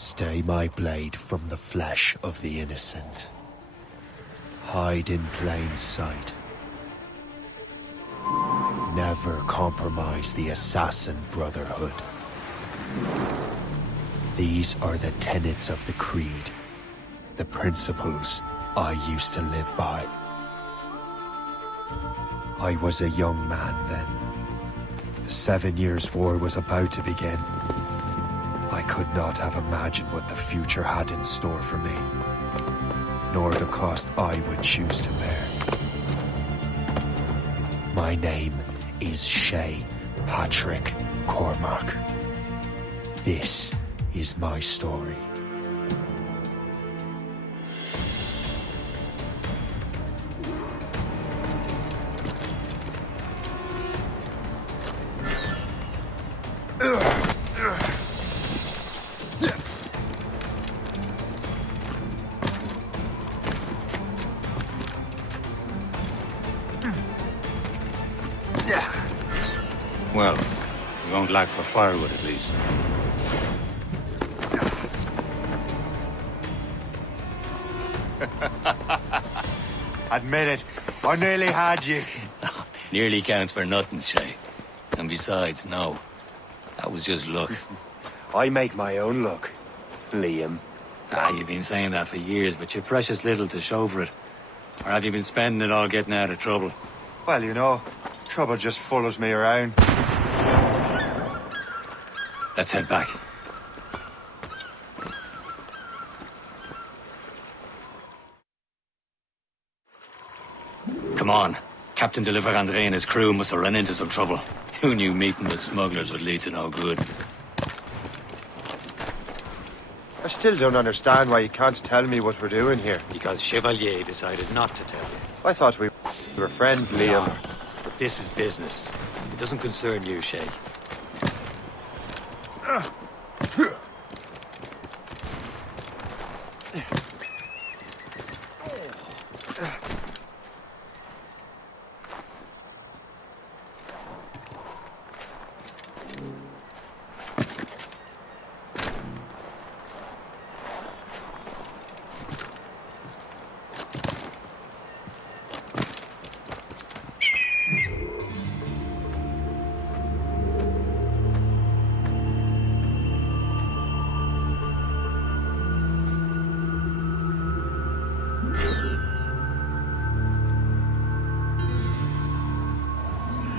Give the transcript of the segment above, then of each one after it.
Stay my blade from the flesh of the innocent. Hide in plain sight. Never compromise the assassin brotherhood. These are the tenets of the creed, the principles I used to live by. I was a young man then. The 7 Years' War was about to begin. I could not have imagined what the future had in store for me, nor the cost I would choose to bear. My name is Shay Patrick Cormac. This is my story. Well, we won't lack for firewood at least. Admit it, I nearly had you. Nearly counts for nothing, Shay. And besides, no. That was just luck. I make my own luck, Liam. You've been saying that for years, but you're precious little to show for it. Or have you been spending it all getting out of trouble? Well, you know, trouble just follows me around. Let's head back. Come on. Captain Deliver André and his crew must have run into some trouble. Who knew meeting with smugglers would lead to no good? I still don't understand why you can't tell me what we're doing here. Because Chevalier decided not to tell you. I thought we were friends, Liam. But this is business. It doesn't concern you, Shay.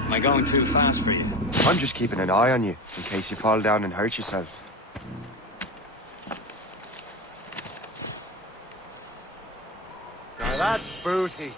Am I going too fast for you? I'm just keeping an eye on you, in case you fall down and hurt yourself. Now that's booty.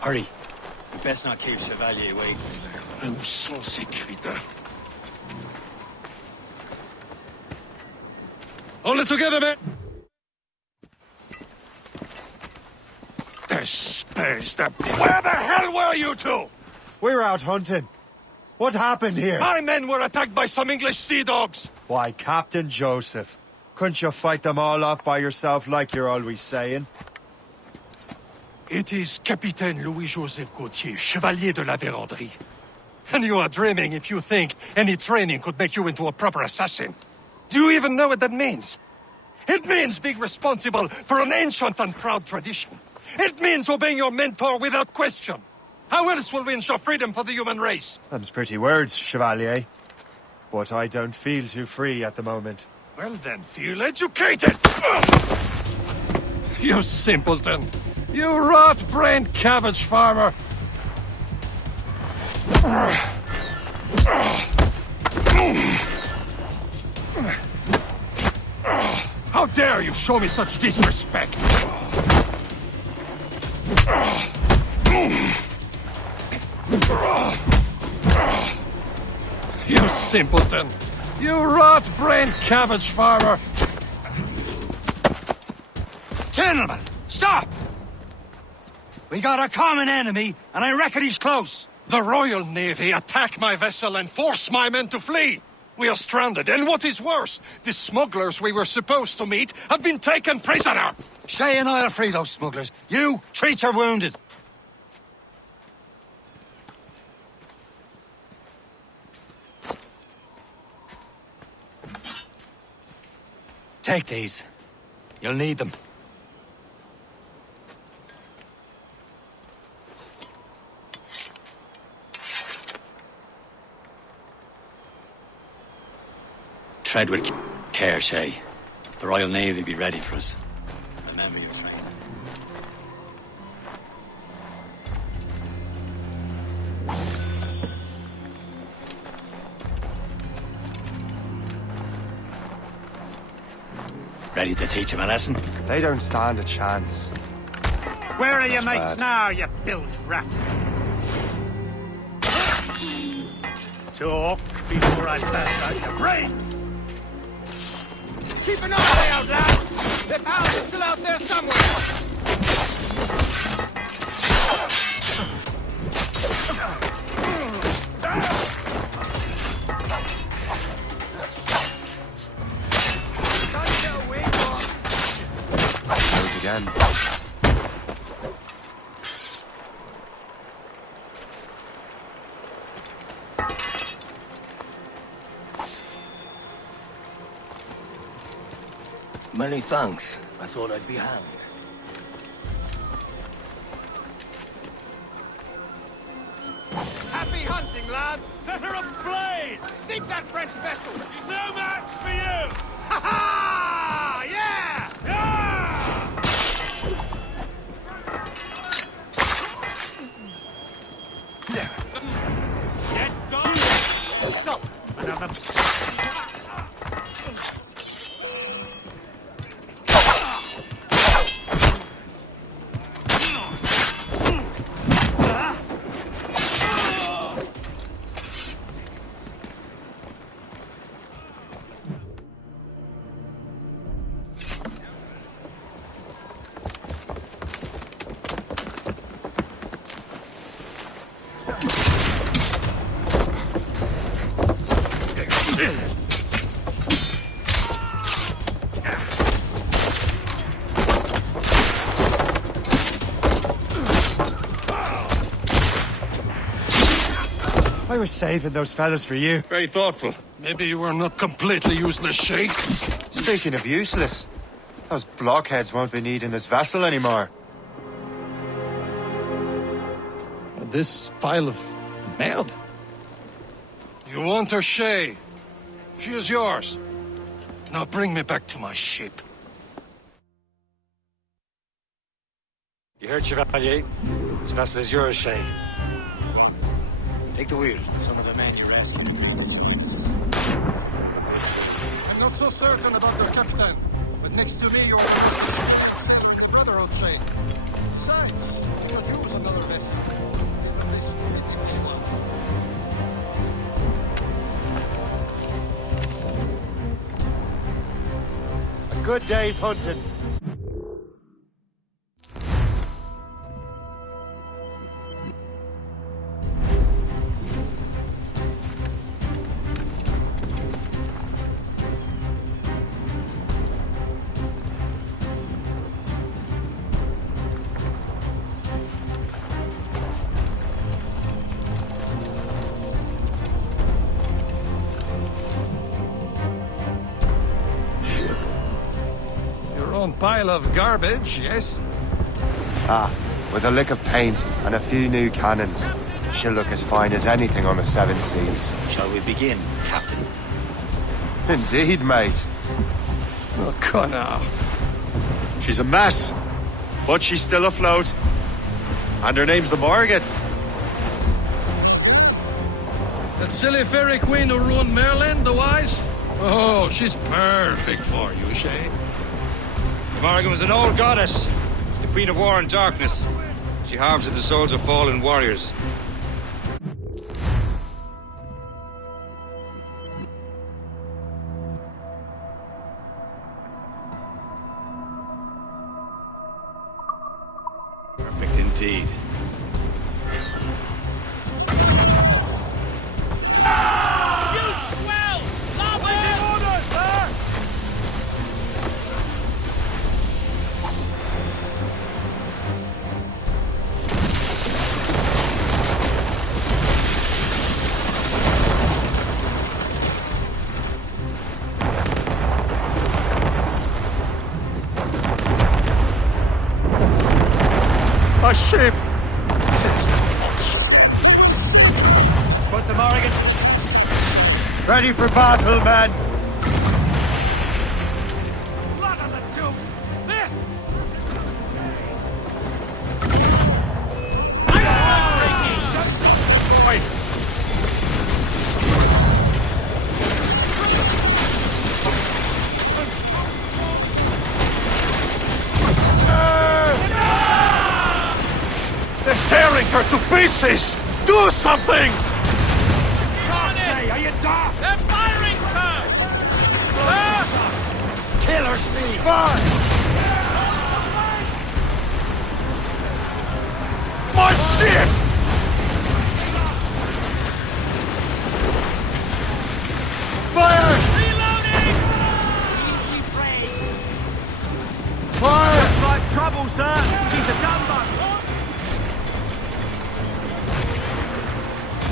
Hurry. We best not keep Chevalier waiting. Où sont ces crétins? Hold it together, man! Where the hell were you two? We were out hunting. What happened here? My men were attacked by some English sea dogs. Why, Captain Joseph. Couldn't you fight them all off by yourself like you're always saying? It is Capitaine Louis-Joseph Gauthier, Chevalier de la Vérendrye. And you are dreaming if you think any training could make you into a proper assassin. Do you even know what that means? It means being responsible for an ancient and proud tradition. It means obeying your mentor without question. How else will we ensure freedom for the human race? Them's pretty words, Chevalier. But I don't feel too free at the moment. Well then, feel educated! You simpleton! You rot-brained cabbage farmer! How dare you show me such disrespect? You simpleton! You rot-brained cabbage farmer! Gentlemen, stop! We got a common enemy, and I reckon he's close. The Royal Navy attack my vessel and force my men to flee. We are stranded, and what is worse, the smugglers we were supposed to meet have been taken prisoner. Shay and I'll free those smugglers. You, treat your wounded. Take these. You'll need them. Tread with care, Shay. The Royal Navy will be ready for us. Remember your training. Ready to teach him a lesson? They don't stand a chance. Where are your mates bad. now, you bilge rat? Talk before I bash out your brain! Keep an eye out, lads! The pals are still out there somewhere! Goes again. Many thanks. I thought I'd be hanged. Happy hunting, lads! Set her ablaze! Sink that French vessel! She's no match for you! Ha ha! Yeah! Yeah! Get going! Stop! Another... I was saving those fellas for you. Very thoughtful. Maybe you were not completely useless, Shay. Speaking of useless, those blockheads won't be needing this vessel anymore. This pile of mail? You want her, Shay? She is yours. Now bring me back to my ship. You heard, Chevalier? This vessel is yours, Shay. Go on. Take the wheel. Some of the men you rescued. I'm not so certain about your captain, but next to me you're... brother, old Shay. Besides, you could use another vessel. Even this pretty feeble. A good day's hunting. Pile of garbage, yes? Ah, with a lick of paint and a few new cannons, she'll look as fine as anything on the seven seas. Shall we begin, Captain? Indeed, mate. Oh, Connor. She's a mess, but she's still afloat. And her name's the Morgan. That silly fairy queen who ruined Merlin, the wise? Oh, she's perfect for you, Shay. Morgan was an old goddess, the queen of war and darkness. She harvested the souls of fallen warriors. Perfect in indeed. A ship! Citizen false. Put the Morrigan. Ready for battle, men! Blood on the deuce! This! Wait! They're tearing her to pieces! Do something! Say, are you daft? They're firing, sir! Sir! Killer speed! Fire! My ship! Fire! Reloading! Easy break! Fire! Looks like trouble, sir. She's a gunboat.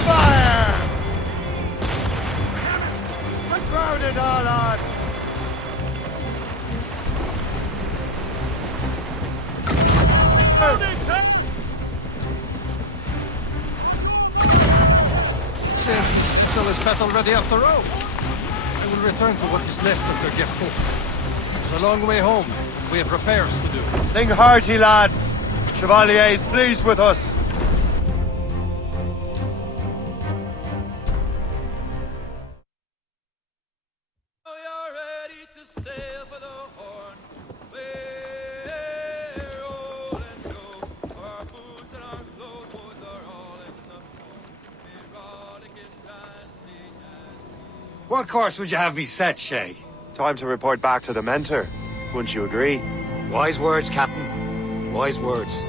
Fire! Crowd it all on! Loading, sir! Silas Pet already off the road. I will return to what is left of the Geppo. It's a long way home. We have repairs to do. Sing hearty, lads! Chevalier is pleased with us. What course would you have me set, Shay? Time to report back to the mentor. Wouldn't you agree? Wise words, Captain. Wise words.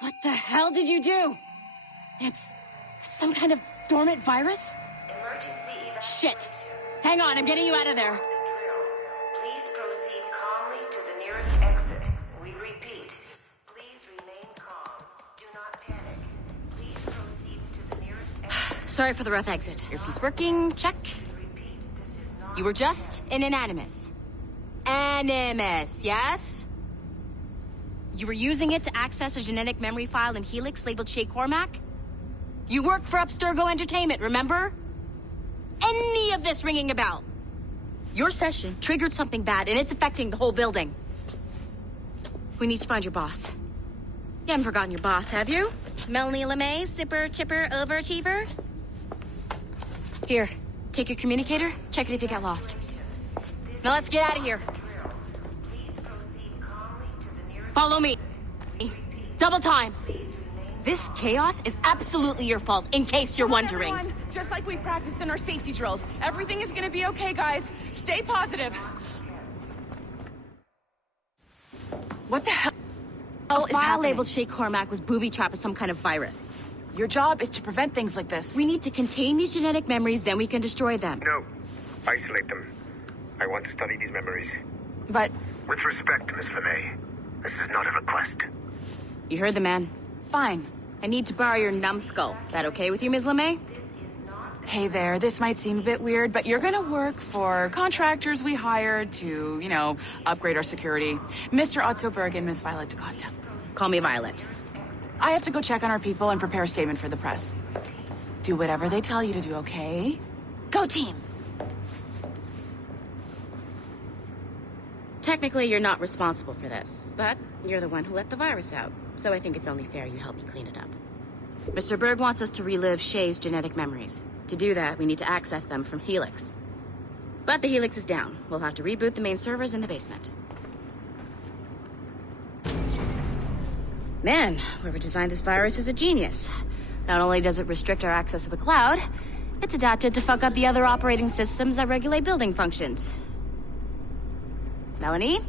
What the hell did you do? It's some kind of dormant virus? Shit! Hang on, I'm getting you out of there. Please proceed calmly to the nearest exit. We repeat, please remain calm. Do not panic. Please proceed to the nearest exit. Sorry for the rough exit. Earpiece working, check. Repeat, this is not... You were just in an animus. Animus, yes? You were using it to access a genetic memory file in Helix labeled Shay Cormac? You work for Abstergo Entertainment, remember? Any of this ringing a bell? Your session triggered something bad, and it's affecting the whole building. We need to find your boss. You haven't forgotten your boss, have you? Melanie LeMay, zipper, chipper, overachiever? Here, take your communicator, check it if you got lost. Now let's get out of here. Please proceed calmly to the nearest... Follow me. Double time. This chaos is absolutely your fault, in case you're wondering. Everyone, just like we practiced in our safety drills. Everything is gonna be okay, guys. Stay positive. What the hell A is file happening? labeled Shay Cormac was booby-trapped with some kind of virus. Your job is to prevent things like this. We need to contain these genetic memories, then we can destroy them. No. Isolate them. I want to study these memories. But With respect, Miss LeMay, this is not a request. You heard the man. fine. I need to borrow your numbskull. That okay with you, Ms. LeMay? Hey there, this might seem a bit weird, but you're gonna work for contractors we hired to, upgrade our security. Mr. Otto Berg and Miss Violet DaCosta. Call me Violet. I have to go check on our people and prepare a statement for the press. Do whatever they tell you to do, okay? Go team! Technically, you're not responsible for this, but you're the one who let the virus out, so I think it's only fair you help me clean it up. Mr. Berg wants us to relive Shay's genetic memories. To do that, we need to access them from Helix. But the Helix is down. We'll have to reboot the main servers in the basement. Man, whoever designed this virus is a genius. Not only does it restrict our access to the cloud, it's adapted to fuck up the other operating systems that regulate building functions. Melanie?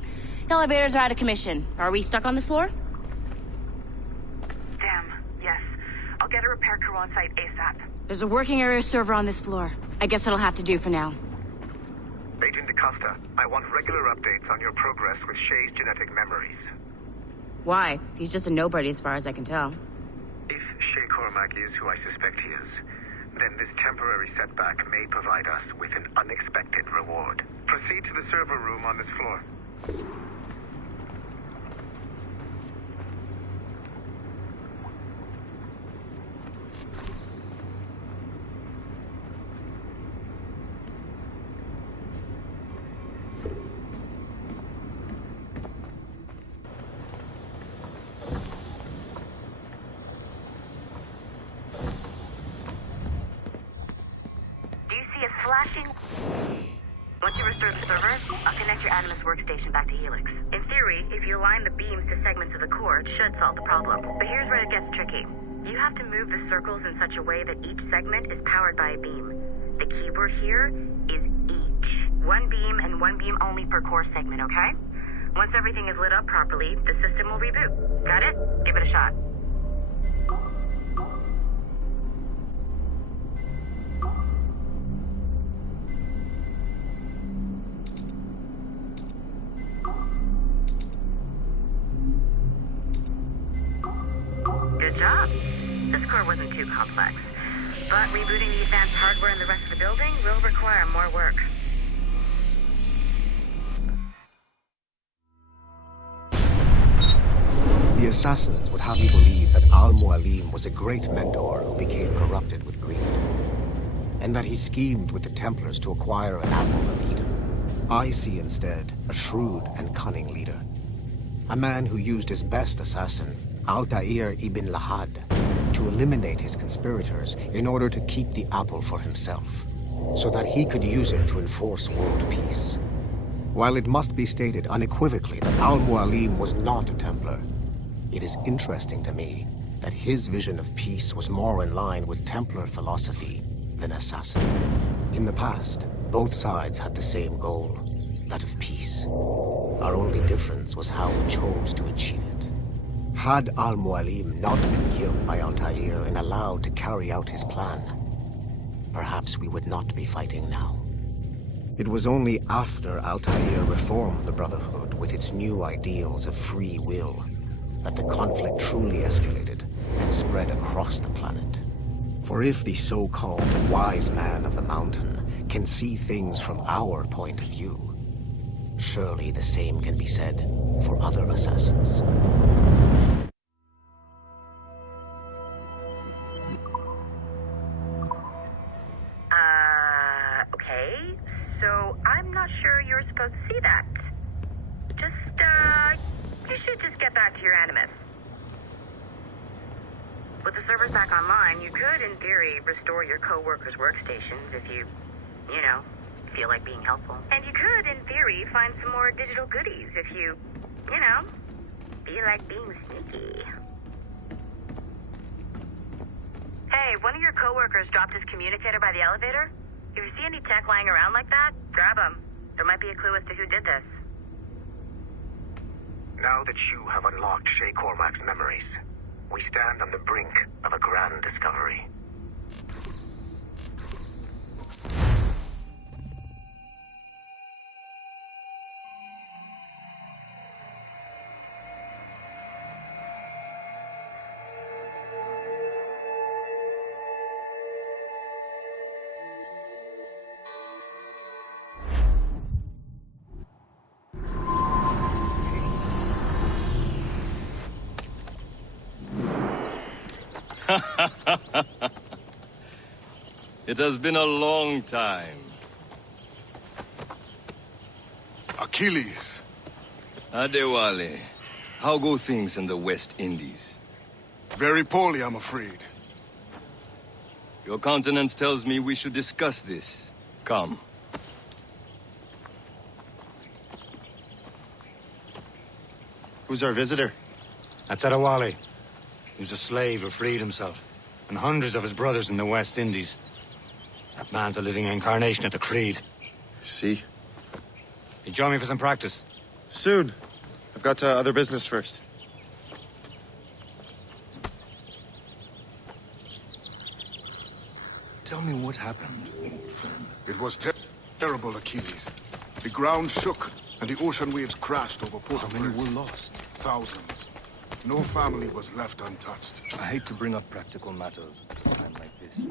The elevators are out of commission. Are we stuck on this floor? Damn, yes. I'll get a repair crew on site ASAP. There's a working area server on this floor. I guess that'll have to do for now. Agent DaCosta, I want regular updates on your progress with Shay's genetic memories. Why? He's just a nobody as far as I can tell. If Shay Cormac is who I suspect he is, then this temporary setback may provide us with an unexpected reward. Proceed to the server room on this floor. Flashing. Once you restore the server, I'll connect your Animus workstation back to Helix. In theory, if you align the beams to segments of the core, it should solve the problem. But here's where it gets tricky. You have to move the circles in such a way that each segment is powered by a beam. The keyword here is each. One beam and one beam only per core segment, okay? Once everything is lit up properly, the system will reboot. Got it? Give it a shot. Good job. This core wasn't too complex, but rebooting the advanced hardware in the rest of the building will require more work. The assassins would have you believe that Al-Mualim was a great mentor who became corrupted with greed, and that he schemed with the Templars to acquire an apple of Eden. I see instead a shrewd and cunning leader, a man who used his best assassin, Altair ibn Lahad, to eliminate his conspirators in order to keep the apple for himself, so that he could use it to enforce world peace. While it must be stated unequivocally that Al-Mualim was not a Templar, it is interesting to me that his vision of peace was more in line with Templar philosophy than assassin. In the past, both sides had the same goal, that of peace. Our only difference was how we chose to achieve it. Had Al-Mualim not been killed by Altair and allowed to carry out his plan, perhaps we would not be fighting now. It was only after Altair reformed the Brotherhood with its new ideals of free will that the conflict truly escalated and spread across the planet. For if the so-called wise man of the mountain can see things from our point of view, surely the same can be said for other assassins. Okay, so I'm not sure you're supposed to see that. You should just get back to your Animus. With the servers back online, you could, in theory, restore your co-workers' workstations if you feel like being helpful. And you could, in theory, find some more digital goodies if you feel like being sneaky. Hey, one of your co-workers dropped his communicator by the elevator. If you see any tech lying around like that, grab them. There might be a clue as to who did this. Now that you have unlocked Shay Cormac's memories, we stand on the brink of a grand discovery. It has been a long time. Achilles. Adewale, how go things in the West Indies? Very poorly, I'm afraid. Your countenance tells me we should discuss this. Come. Who's our visitor? That's Adewale. He was a slave who freed himself, and hundreds of his brothers in the West Indies. That man's a living incarnation of the Creed. See? You join me for some practice? Soon. I've got other business first. Tell me what happened, old friend. It was terrible, Achilles. The ground shook, and the ocean waves crashed over Port How many were lost? Thousands. No family was left untouched. I hate to bring up practical matters at a time like this,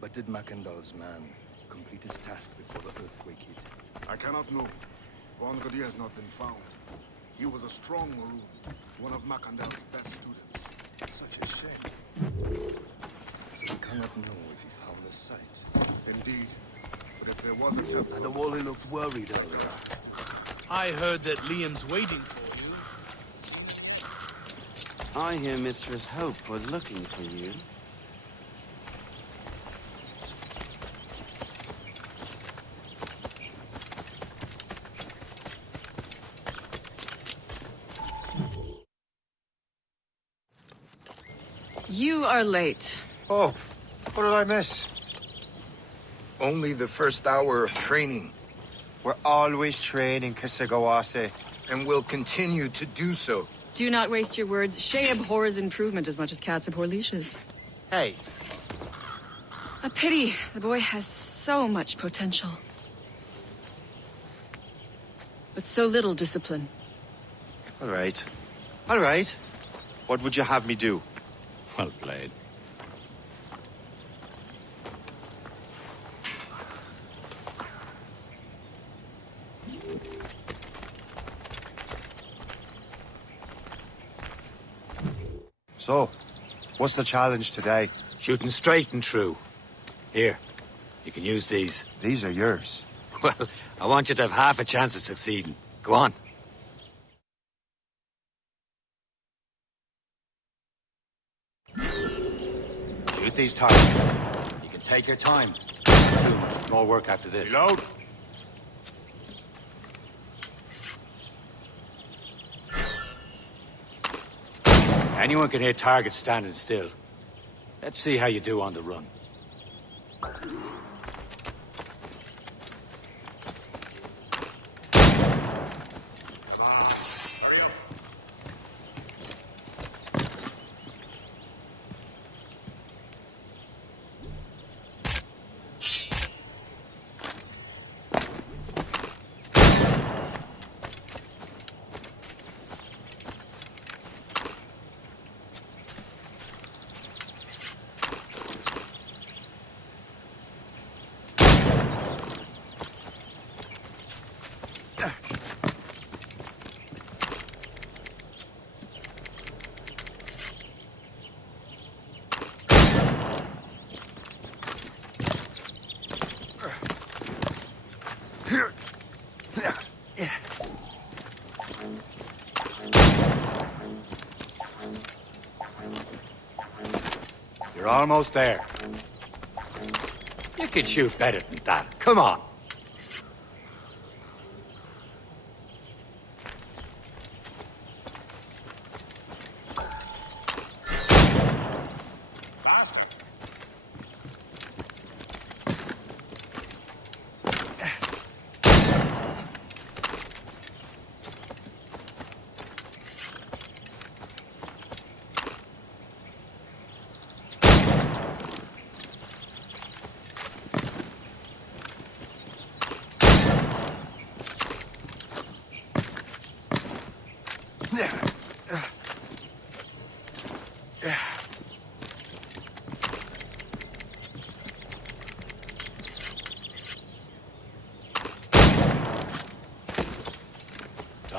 but did Macandal's man complete his task before the earthquake hit? I cannot know. Von Gaudier has not been found. He was a strong Maroon, one of Macandal's best students. Such a shame. So we cannot know if he found the site. Indeed. But if there was a temple... Adewale looked worried earlier. I heard that Liam's waiting for you. I hear Mistress Hope was looking for you. You are late. Oh, what did I miss? Only the first hour of training, We're always training, Kisagawase. and will continue to do so. Do not waste your words. Shay abhors improvement as much as cats abhor leashes. Hey, A pity. The boy has so much potential. But so little discipline. all right. All right. What would you have me do? Well played. So, what's the challenge today? Shooting straight and true. Here, you can use these. These are yours. Well, I want you to have half a chance of succeeding. Go on. Shoot these targets. You can take your time. Too much more work after this. Reload. Anyone can hit targets standing still. Let's see how you do on the run. You're almost there. You can shoot better than that. Come on.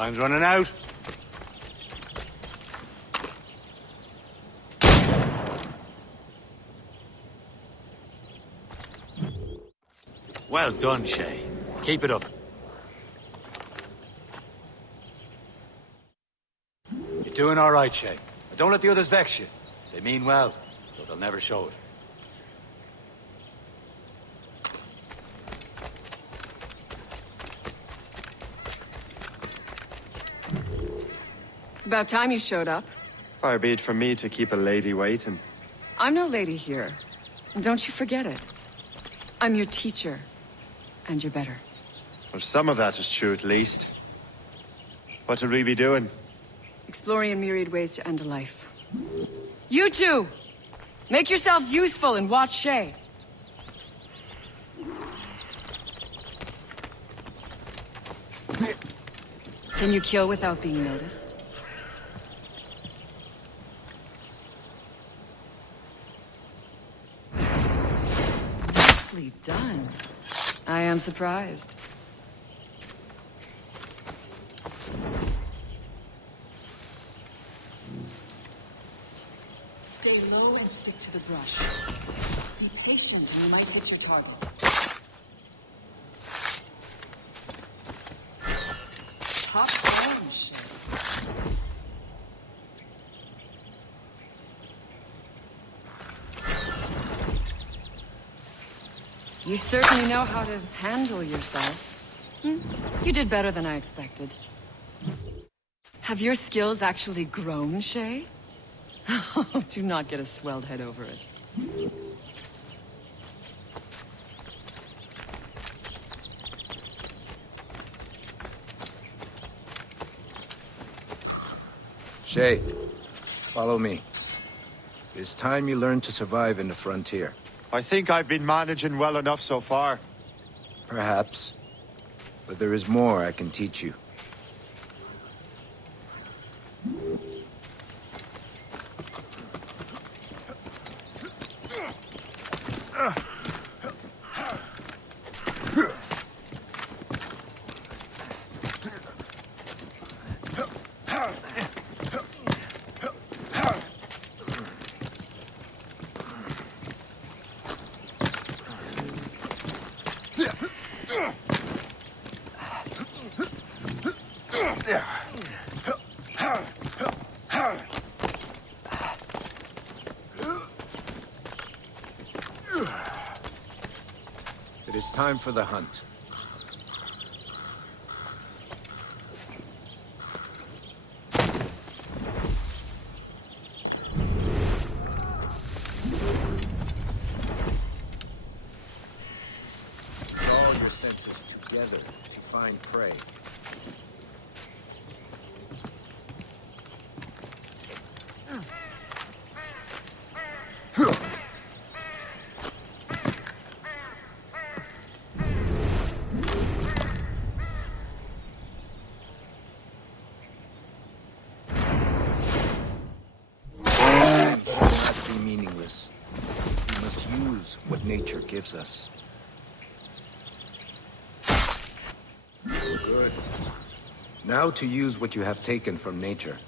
Time's running out. Well done, Shay. Keep it up. You're doing all right, Shay. But don't let the others vex you. They mean well, though they'll never show it. It's about time you showed up. Far be it from me to keep a lady waiting. I'm no lady here. And don't you forget it. I'm your teacher. And you're better. Well, some of that is true at least. What would we be doing? Exploring a myriad ways to end a life. You two! Make yourselves useful and watch Shay. Can you kill without being noticed? Nicely done. I am surprised. Stay low and stick to the brush. Be patient and you might hit your target. Top down, Shay. You certainly know how to handle yourself. You did better than I expected. Have your skills actually grown, Shay? Do not get a swelled head over it. Shay, follow me. It's time you learn to survive in the frontier. I think I've been managing well enough so far. Perhaps. But there is more I can teach you. It is time for the hunt. All your senses together to find prey. Meaningless. We must use what nature gives us. Good. Now to use what you have taken from nature.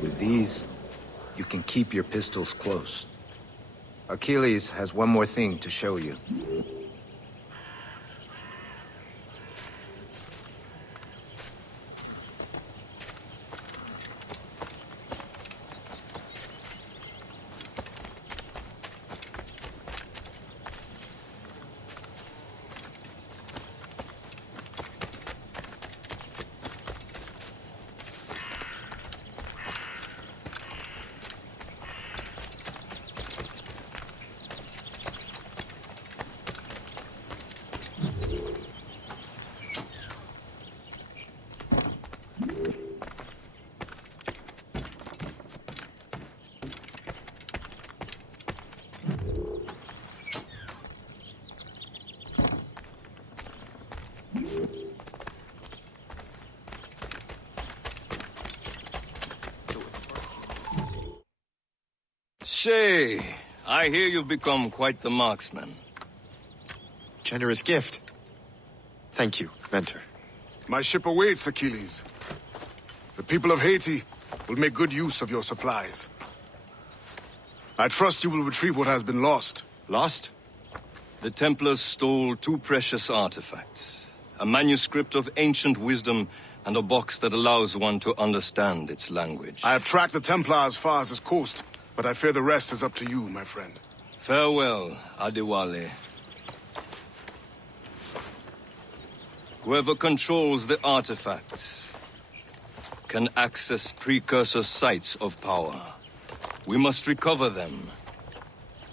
With these, you can keep your pistols close. Achilles has one more thing to show you. Shay, I hear you've become quite the marksman. Generous gift. Thank you, mentor. My ship awaits, Achilles. The people of Haiti will make good use of your supplies. I trust you will retrieve what has been lost. Lost? The Templars stole two precious artifacts. A manuscript of ancient wisdom and a box that allows one to understand its language. I have tracked the Templar as far as this coast, but I fear the rest is up to you, my friend. Farewell, Adewale. Whoever controls the artifacts can access precursor sites of power. We must recover them,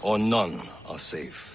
or none are safe.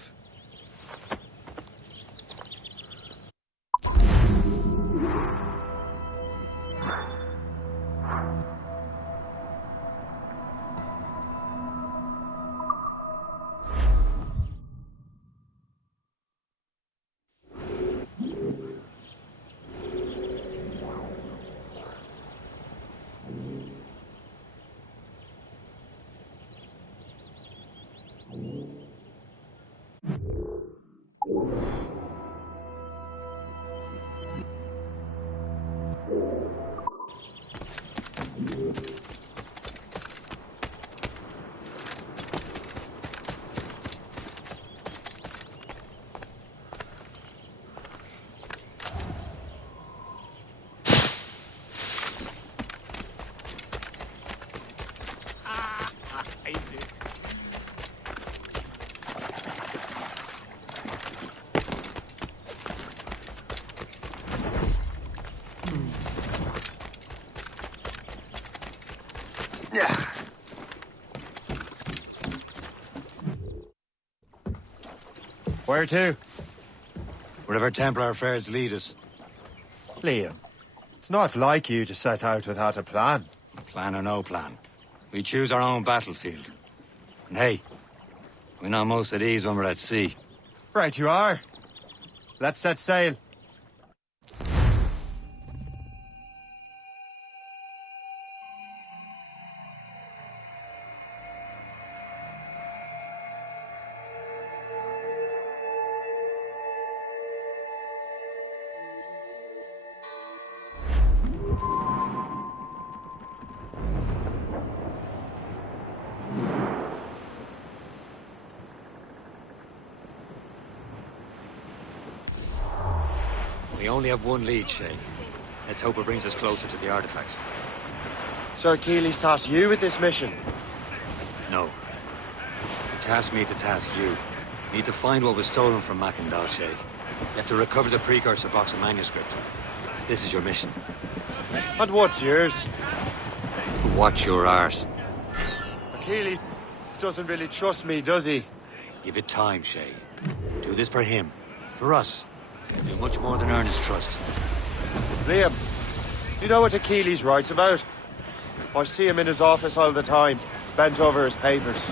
Where to? Wherever Templar affairs lead us. Liam, it's not like you to set out without a plan. Plan or no plan. We choose our own battlefield. And hey, we're not most at ease when we're at sea. Right you are. Let's set sail. We only have one lead, Shay. Let's hope it brings us closer to the artifacts. Sir Achilles tasked you with this mission. No. He tasked me to task you. We need to find what was stolen from Mackendal, Shay. You have to recover the precursor box of manuscript. This is your mission. And what's yours? Watch your arse. Achilles doesn't really trust me, does he? Give it time, Shay. Do this for him. For us. Do much more than earn his trust. Liam, you know what Achilles writes about? I see him in his office all the time, bent over his papers.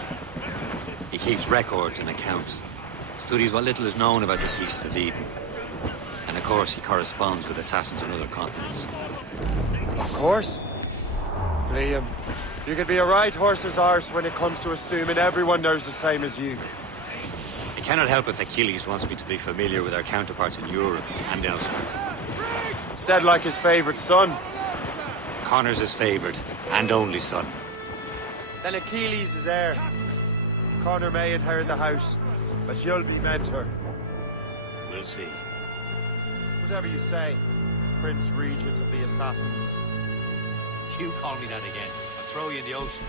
He keeps records and accounts. Studies what little is known about the pieces of Eden. And of course, he corresponds with assassins on other continents. Of course. Liam, you can be a right horse's arse when it comes to assuming everyone knows the same as you. I cannot help if Achilles wants me to be familiar with our counterparts in Europe and elsewhere. Said like his favorite son. Connor's his favorite and only son. Then Achilles is heir. Connor may inherit the house, but you'll be mentor. We'll see. Whatever you say, Prince Regent of the Assassins. You call me that again. I'll throw you in the ocean.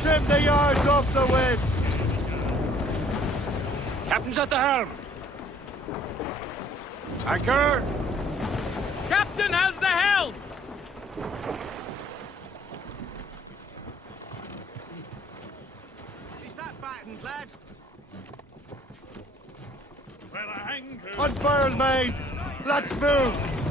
Trim the yards off the wind! Captain's at the helm! Anchor! Captain has the helm! Is that battened, lad? Well, I anchor. Unfurled, mates! Let's move!